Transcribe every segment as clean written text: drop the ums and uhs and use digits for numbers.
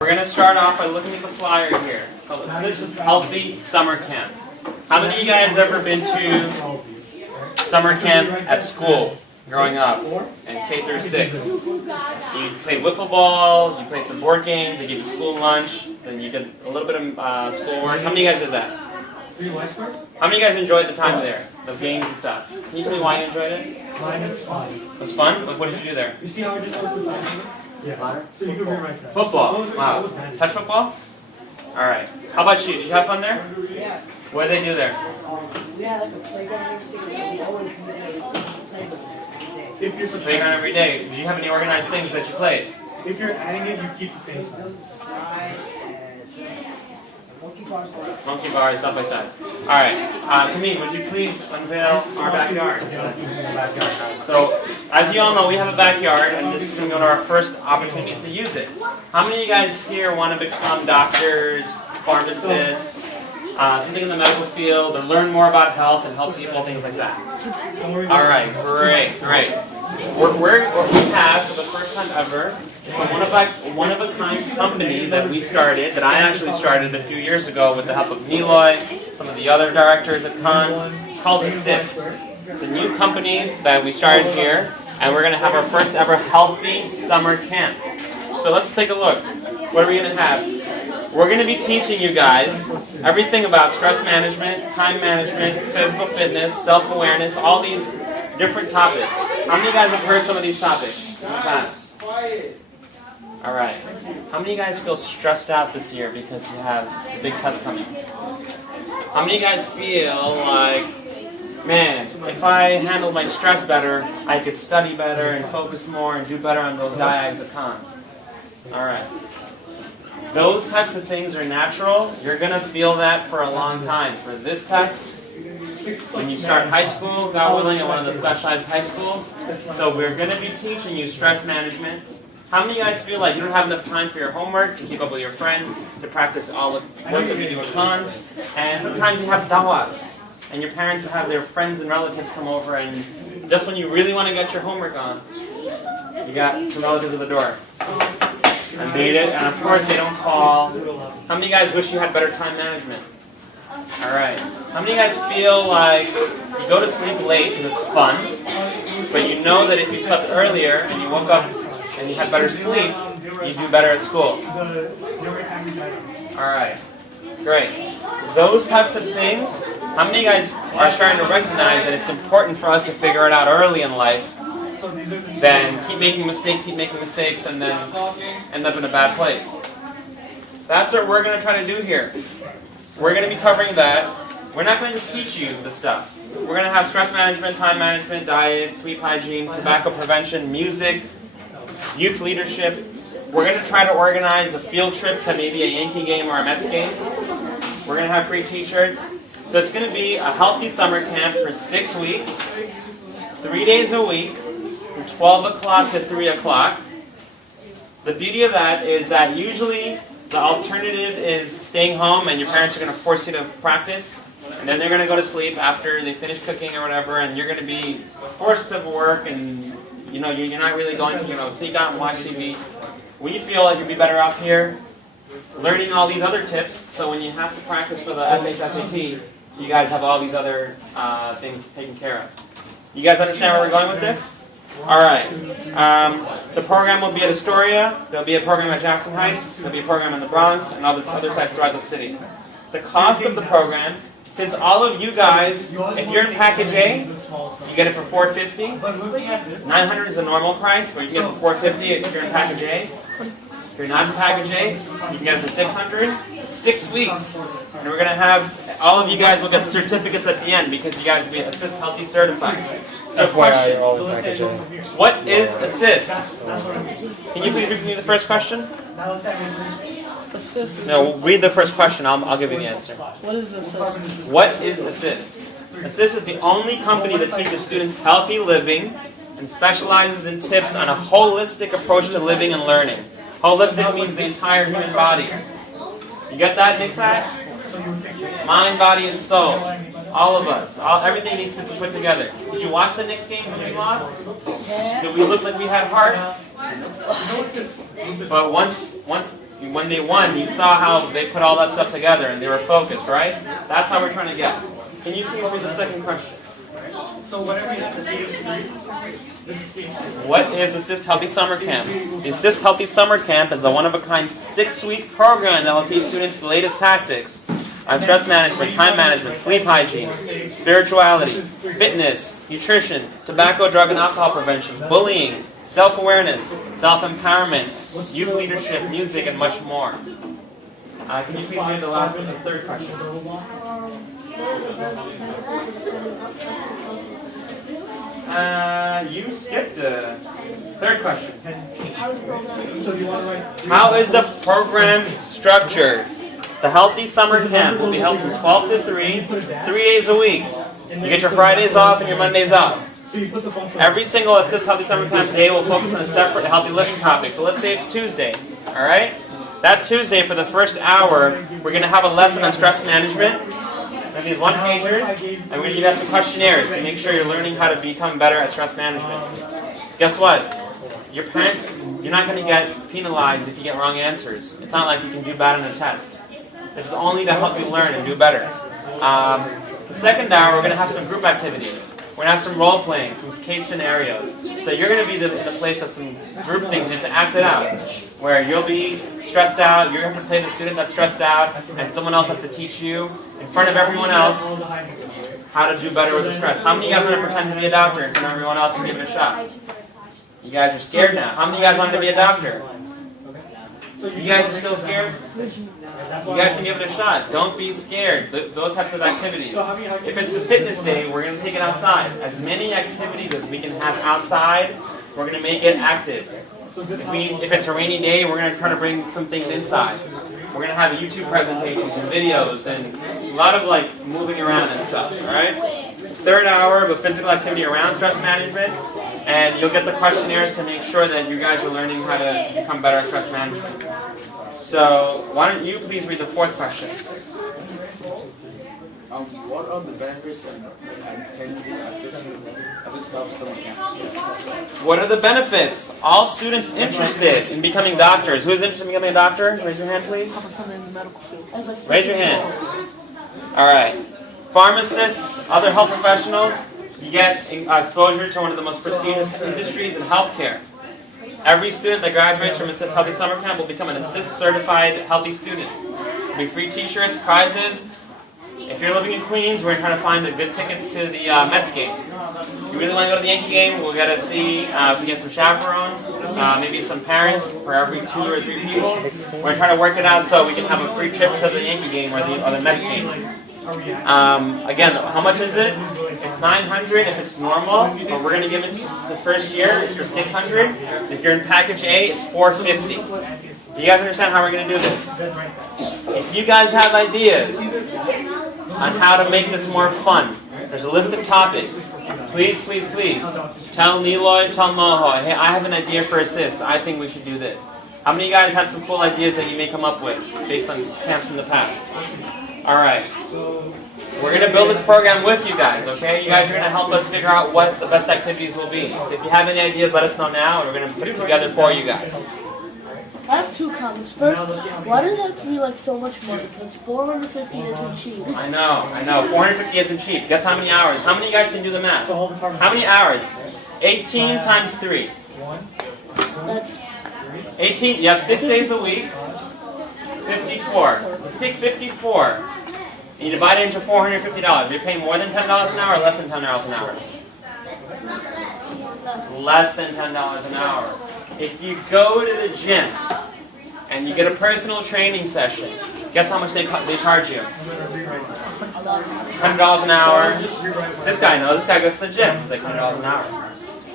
We're going to start off by looking at the flyer here. This is Healthy Summer Camp. How many of you guys ever been to summer camp at school growing up in K through 6? You played wiffle ball, you played some board games, they gave you school lunch, then you did a little bit of schoolwork. How many of you guys did that? How many of you guys enjoyed the time there? The games and stuff? Can you tell me why you enjoyed it? Mine was fun. It was fun? What did you do there? You see how I just put the sign here? Yeah. So you can be right there. Football. Wow. Touch football? Alright. How about you? Did you have fun there? Yeah. What did they do there? We had like a playground and everything. We always did playground every day. Playground every day. Did you have any organized things that you played? If you're adding it, you keep the same size. Slide and monkey bars. Monkey bars, stuff like that. Alright. Kameen, would you please unveil our backyard? So, as you all know, we have a backyard, and this is one of our first opportunities to use it. How many of you guys here want to become doctors, pharmacists, something in the medical field, or learn more about health and help people, things like that? Alright, great. We have, for the first time ever, one of a kind company that we started, that I actually started a few years ago with the help of Niloy, some of the other directors at Cons. It's called Assist. It's a new company that we started here, and we're going to have our first ever Healthy Summer Camp. So let's take a look. What are we going to have? We're going to be teaching you guys everything about stress management, time management, physical fitness, self-awareness, all these different topics. How many of you guys have heard some of these topics in the past? Alright. How many of you guys feel stressed out this year because you have a big test coming? How many of you guys feel like, man, if I handled my stress better, I could study better and focus more and do better on those diags of cons? Alright. Those types of things are natural. You're going to feel that for a long time. For this test, when you start high school, God willing, at one of the specialized high schools. So we're going to be teaching you stress management. How many of you guys feel like you don't have enough time for your homework, to keep up with your friends, to practice all the work that you do at cons? And sometimes you have dawats, and your parents have their friends and relatives come over, and just when you really want to get your homework on, you got some relatives at the door. And beat it, and of course they don't call. How many of you guys wish you had better time management? Alright. How many of you guys feel like you go to sleep late because it's fun, but you know that if you slept earlier and you woke up and you had better sleep, you do better at school? Alright. Great. Those types of things, how many of you guys are starting to recognize that it's important for us to figure it out early in life, then keep making mistakes, and then end up in a bad place? That's what we're going to try to do here. We're going to be covering that. We're not going to just teach you the stuff. We're going to have stress management, time management, diet, sleep hygiene, tobacco prevention, music, youth leadership. We're going to try to organize a field trip to maybe a Yankee game or a Mets game. We're going to have free t-shirts. So it's going to be a healthy summer camp for 6 weeks, 3 days a week, from 12 o'clock to 3 o'clock. The beauty of that is that usually the alternative is staying home and your parents are going to force you to practice, and then they're going to go to sleep after they finish cooking or whatever, and you're going to be forced to work, and you're not really going to sneak out and watch TV. We feel like you'd be better off here learning all these other tips, so when you have to practice for the SAT, you guys have all these other things taken care of. You guys understand where we're going with this? Alright. The program will be at Astoria. There'll be a program at Jackson Heights. There'll be a program in the Bronx and other sites throughout the city. The cost of the program, since all of you guys, if you're in package A, you get it for $450. $900 is the normal price, but you get it for $450 if you're in package A. If you're not in package A, you can get it for $600. It's 6 weeks. And we're going to have, all of you guys will get certificates at the end because you guys will be Assist Healthy certified. So question, what is Assist? Can you please repeat me the first question? Assist. No, read the first question. I'll give you the answer. What is Assist? What is Assist? Assist is the only company that teaches students healthy living and specializes in tips on a holistic approach to living and learning. Holistic means the entire human body. You get that, Nick? Mind, body, and soul. All of us. Everything needs to be put together. Did you watch the Knicks game when we lost? Did we look like we had heart? But once when they won, you saw how they put all that stuff together and they were focused, right? That's how we're trying to get. Can you please read the second question? So whatever you have to see, this is What is Assist Healthy Summer Camp? The Assist Healthy Summer Camp is a one-of-a-kind 6-week program that will teach students the latest tactics on stress management, time management, sleep hygiene, spirituality, fitness, nutrition, tobacco, drug, and alcohol prevention, bullying, self-awareness, self-empowerment, youth leadership, music, and much more. Can you please read the last one, the third question? You skipped the third question. So you want to write. How is the program structured? The Healthy Summer Camp will be held from 12 to 3, 3 days a week. You get your Fridays off and your Mondays off. So you put the bunch. Every single Assist Healthy Summer Camp day will focus on a separate healthy living topic. So let's say it's Tuesday, all right? That Tuesday, for the first hour, we're going to have a lesson on stress management. These one-pagers, and we're going to give you some questionnaires to make sure you're learning how to become better at stress management. Guess what? Your parents, you're not going to get penalized if you get wrong answers. It's not like you can do bad on a test. This is only to help you learn and do better. The second hour, we're going to have some group activities. We're going to have some role-playing, some case scenarios. So you're going to be the place of some group things. You have to act it out, where you'll be stressed out, you're going to have to play the student that's stressed out, and someone else has to teach you in front of everyone else how to do better with the stress. How many of you guys want to pretend to be a doctor in front of everyone else and give it a shot? You guys are scared now. How many of you guys want to be a doctor? You guys are still scared? You guys can give it a shot. Don't be scared. Those types of activities. If it's the fitness day, we're going to take it outside. As many activities as we can have outside, we're going to make it active. If it's a rainy day, we're going to try to bring some things inside. We're going to have YouTube presentations and videos and a lot of like moving around and stuff, alright? Third hour of a physical activity around stress management, and you'll get the questionnaires to make sure that you guys are learning how to become better at stress management. So, why don't you please read the fourth question? What are the benefits and attending Assist Healthy Summer Camp? What are the benefits? All students interested in becoming doctors. Who is interested in becoming a doctor? Raise your hand, please. Raise your hand. All right. Pharmacists, other health professionals, you get exposure to one of the most prestigious industries in healthcare. Every student that graduates from Assist Healthy Summer Camp will become an Assist certified healthy student. There'll be free t-shirts, prizes. If you're living in Queens, we're trying to find the good tickets to the Mets game. If you really want to go to the Yankee game, we'll get to see if we get some chaperones, maybe some parents for every 2 or 3 people. We're trying to work it out so we can have a free trip to the Yankee game or the Mets game. Again, how much is it? It's $900 if it's normal, but we're going to give it the first year. It's for $600. If you're in package A, it's $450. Do you guys understand how we're going to do this? If you guys have ideas on how to make this more fun, there's a list of topics. Please, please, please tell Niloy, tell Moho, hey, I have an idea for Assist. I think we should do this. How many of you guys have some cool ideas that you may come up with based on camps in the past? All right. We're going to build this program with you guys, okay? You guys are going to help us figure out what the best activities will be. So if you have any ideas, let us know now, and we're going to put it together for you guys. I have 2 comments. First, why does it have to be like so much money? Because $450 isn't cheap. I know. $450 isn't cheap. Guess how many hours? How many of you guys can do the math? How many hours? 18 times 3. That's 18, you have 6 days a week. 54. Take 54. And you divide it into $450. You're paying more than $10 an hour or less than $10 an hour? Less than $10 an hour. If you go to the gym and you get a personal training session, guess how much they charge you? $100 an hour. This guy knows. This guy goes to the gym. It's like $100 an hour.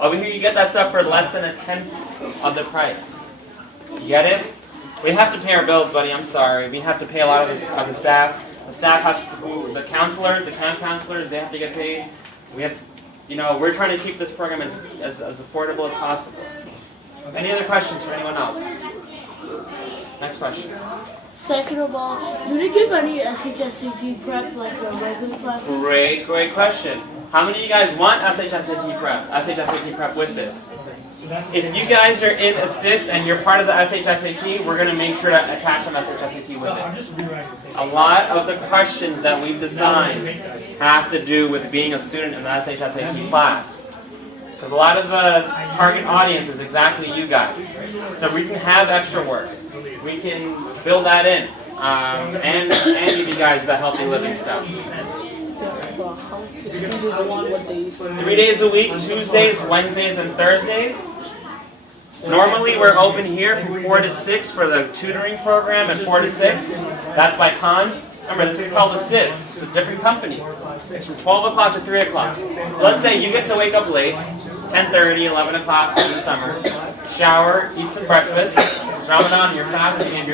Over here, you get that stuff for less than 1/10 of the price. You get it? We have to pay our bills, buddy. I'm sorry. We have to pay a lot of the staff. The staff has to, the counselors, the camp counselors, they have to get paid. We have, we're trying to keep this program as affordable as possible. Any other questions for anyone else? Next question. second of all, do they give any SHSAT prep like the regular classes? Great question. How many of you guys want SHSAT prep with this? If you guys are in assist and you're part of the SHSAT, we're going to make sure to attach some SHSAT with I'm it. just rewriting the same. A lot of the questions that we've designed have to do with being a student in the SHSAT class. Because a lot of the target audience is exactly you guys. So we can have extra work. We can build that in. And give you guys the healthy living stuff. Well, how many students and what days? 3 days a week, Tuesdays, Wednesdays, and Thursdays. Normally we're open here from 4 to 6 for the tutoring program and 4 to 6. That's by Cons. Remember, this is called Assist. It's a different company. It's from 12 o'clock to 3 o'clock. So let's say you get to wake up late, 10:30, 11 o'clock in the summer, shower, eat some breakfast. It's Ramadan, you're fasting, and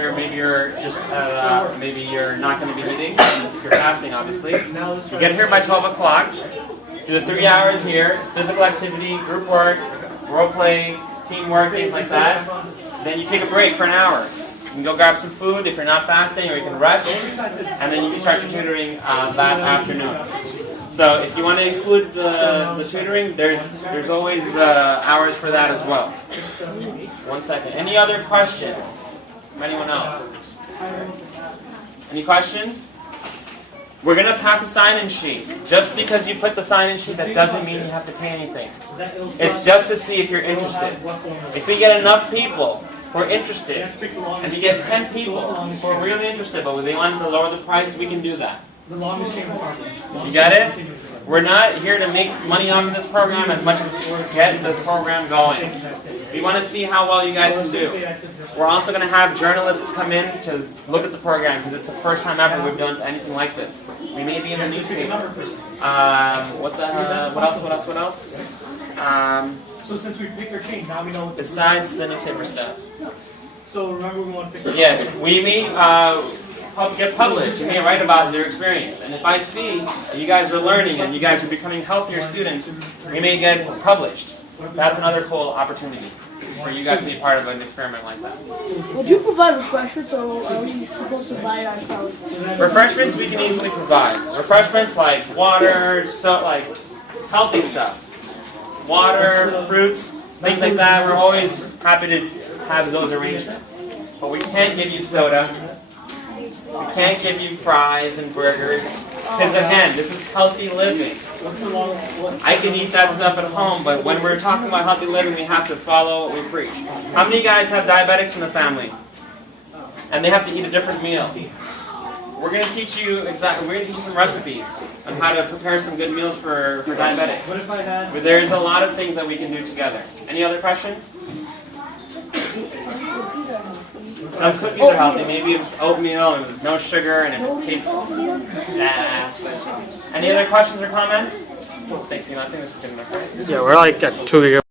maybe you're not going to be eating. You're fasting, obviously. You get here by 12 o'clock. Do the 3 hours here, physical activity, group work, role play, teamwork, things like that. Then you take a break for an hour. You can go grab some food if you're not fasting, or you can rest, and then you can start your tutoring that afternoon. So if you want to include the tutoring, there's always hours for that as well. 1 second. Any other questions from anyone else? Any questions? We're going to pass a sign-in sheet. Just because you put the sign-in sheet, that doesn't mean you have to pay anything. It's just to see if you're interested. If we get enough people who are interested, and you get 10 people who are really interested, but they want to lower the price, we can do that. The longest chain of harvest. You get it? We're not here to make money off of this program as much as we're getting the program going. We want to see how well you guys can do. We're also going to have journalists come in to look at the program because it's the first time ever we've done anything like this. We may be in the newspaper. What else? So since we picked our chain, now we know what Besides the newspaper stuff. So remember we want to pick Yeah, we may get published. You may write about their experience. And if I see that you guys are learning and you guys are becoming healthier students, we may get published. That's another cool opportunity for you guys to be part of an experiment like that. Would you provide refreshments, or are we supposed to buy it ourselves? Refreshments we can easily provide. Refreshments like water, like healthy stuff. Water, fruits, things like that. We're always happy to have those arrangements. But we can't give you soda. We can't give you fries and burgers. Because again, this is healthy living. I can eat that stuff at home, but when we're talking about healthy living, we have to follow what we preach. How many guys have diabetics in the family? And they have to eat a different meal. We're going to teach you some recipes on how to prepare some good meals for diabetics. What if I had? But there's a lot of things that we can do together. Any other questions? Some cookies are healthy. Maybe it's oatmeal and there's no sugar and it tastes. Any other questions or comments? Thanks, Steve. I think this is good enough, right? Yeah, we're like at 2 gigabytes.